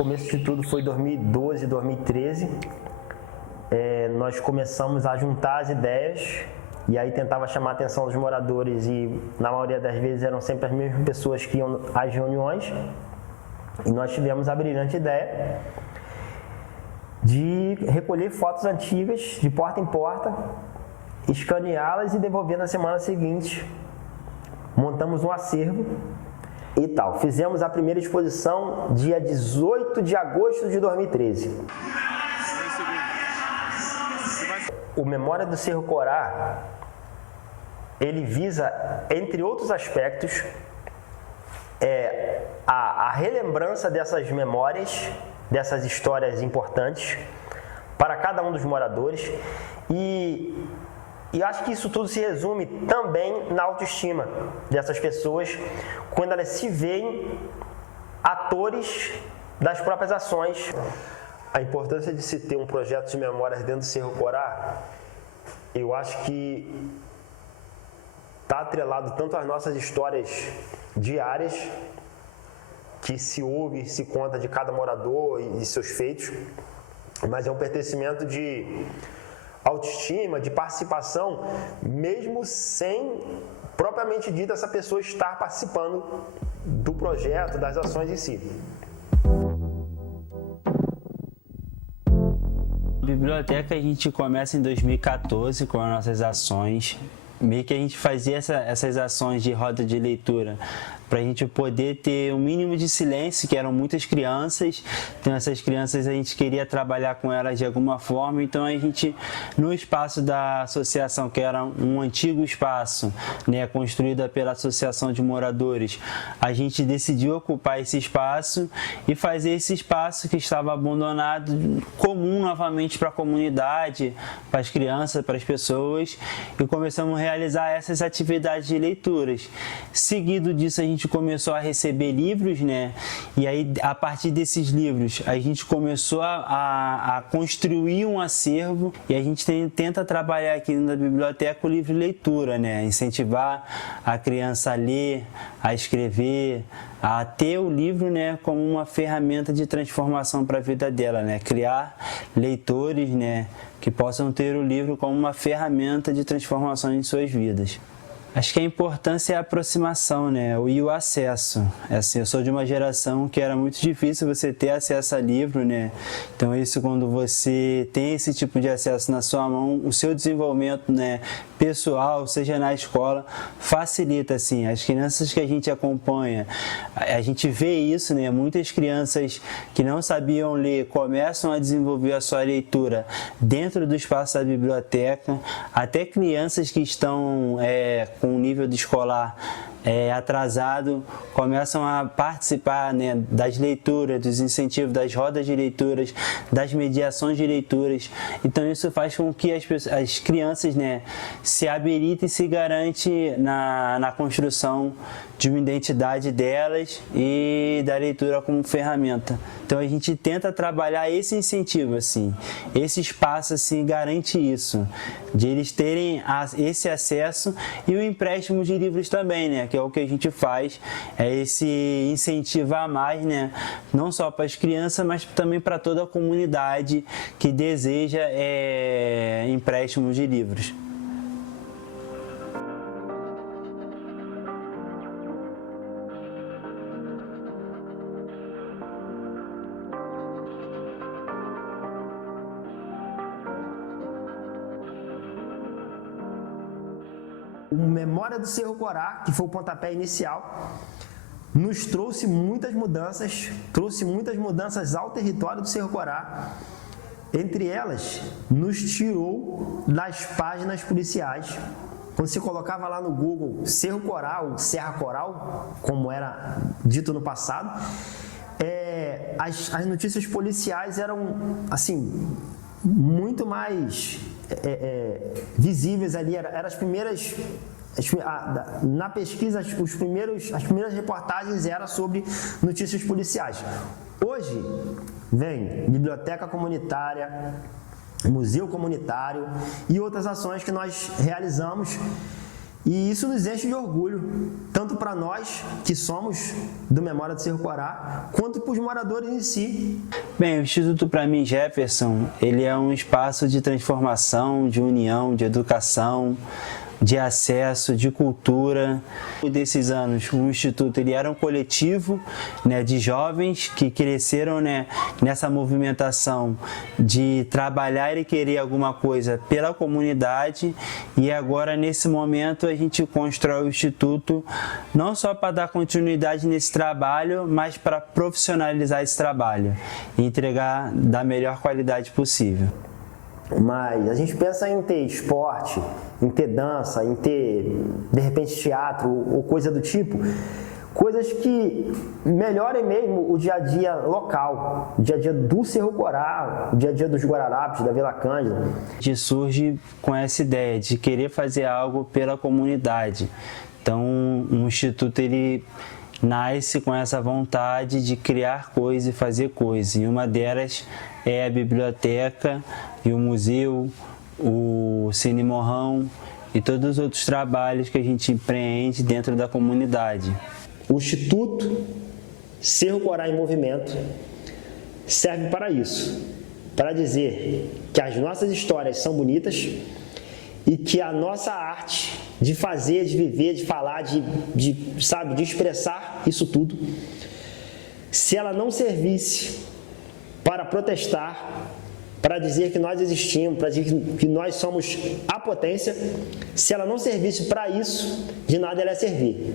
começo de tudo foi 2012, 2013. Nós começamos a juntar as ideias e aí tentava chamar a atenção dos moradores e na maioria das vezes eram sempre as mesmas pessoas que iam às reuniões. E nós tivemos a brilhante ideia de recolher fotos antigas de porta em porta, escaneá-las e devolver na semana seguinte. Montamos um acervo e tal. Fizemos a primeira exposição dia 18 de agosto de 2013. O Memória do Cerro Corá, ele visa, entre outros aspectos, a relembrança dessas memórias, dessas histórias importantes para cada um dos moradores e acho que isso tudo se resume também na autoestima dessas pessoas quando elas se veem atores das próprias ações. A importância de se ter um projeto de memórias dentro do Cerro Corá, eu acho que está atrelado tanto às nossas histórias diárias, que se ouve e se conta de cada morador e seus feitos, mas é um pertencimento de autoestima, de participação, mesmo sem propriamente dito essa pessoa estar participando do projeto, das ações em si. A biblioteca a gente começa em 2014 com as nossas ações. Meio que a gente fazia essas ações de roda de leitura para a gente poder ter um mínimo de silêncio, que eram muitas crianças. Então essas crianças a gente queria trabalhar com elas de alguma forma, então a gente, no espaço da associação, que era um antigo espaço, né, construído pela Associação de Moradores, a gente decidiu ocupar esse espaço e fazer esse espaço que estava abandonado comum novamente para a comunidade, para as crianças, para as pessoas, e começamos a realizar essas atividades de leituras. Seguido disso, a gente começou a receber livros, né? E aí, a partir desses livros, a gente começou a construir um acervo e a gente tenta trabalhar aqui na biblioteca o livro leitura, né? Incentivar a criança a ler, a escrever, a ter o livro, né, como uma ferramenta de transformação para a vida dela, né? Criar leitores, né, que possam ter o livro como uma ferramenta de transformação em suas vidas. Acho que a importância é a aproximação, né, e o acesso. Assim, eu sou de uma geração que era muito difícil você ter acesso a livro, né? Então isso, quando você tem esse tipo de acesso na sua mão, o seu desenvolvimento, né, pessoal, seja na escola, facilita, assim. As crianças que a gente acompanha, a gente vê isso, né? Muitas crianças que não sabiam ler começam a desenvolver a sua leitura dentro do espaço da biblioteca, até crianças que estão com o nível de escolar atrasado, começam a participar, né, das leituras, dos incentivos, das rodas de leituras, das mediações de leituras. Então isso faz com que as crianças, né, se habilitem e se garantem na construção de uma identidade delas e da leitura como ferramenta. Então a gente tenta trabalhar esse incentivo, assim, esse espaço, assim, garante isso, de eles terem esse acesso e o empréstimo de livros também, né, que é o que a gente faz, é esse incentivo a mais, né, não só para as crianças, mas também para toda a comunidade que deseja empréstimos de livros. O Memória do Cerro Corá, que foi o pontapé inicial, nos trouxe muitas mudanças ao território do Cerro Corá. Entre elas, nos tirou das páginas policiais. Quando se colocava lá no Google Cerro Corá ou Serra Coral, como era dito no passado, as notícias policiais eram, assim, muito mais visíveis ali. Eram as primeiras, na pesquisa, as primeiras reportagens eram sobre notícias policiais. Hoje vem biblioteca comunitária, museu comunitário e outras ações que nós realizamos E isso nos enche de orgulho, tanto para nós que somos do Memória do Cerro Corá, quanto para os moradores em si. Bem, o Instituto para mim, Jefferson, ele é um espaço de transformação, de união, de educação, de acesso, de cultura. Desses anos, o Instituto ele era um coletivo, né, de jovens que cresceram, né, nessa movimentação de trabalhar e querer alguma coisa pela comunidade, e agora, nesse momento, a gente constrói o Instituto não só para dar continuidade nesse trabalho, mas para profissionalizar esse trabalho e entregar da melhor qualidade possível. Mas a gente pensa em ter esporte, em ter dança, em ter, de repente, teatro ou coisa do tipo, coisas que melhorem mesmo o dia a dia local, o dia a dia do Cerro Corá, o dia a dia dos Guararapes, da Vila Cândida. A gente surge com essa ideia de querer fazer algo pela comunidade. Então, o Instituto ele nasce com essa vontade de criar coisas e fazer coisas. E uma delas é a biblioteca e o museu, o Cine Morrão e todos os outros trabalhos que a gente empreende dentro da comunidade. O Instituto Cerro Corá em Movimento serve para isso, para dizer que as nossas histórias são bonitas e que a nossa arte de fazer, de viver, de falar, de expressar isso tudo, se ela não servisse para protestar, para dizer que nós existimos, para dizer que nós somos a potência, se ela não servisse para isso, de nada ela ia servir.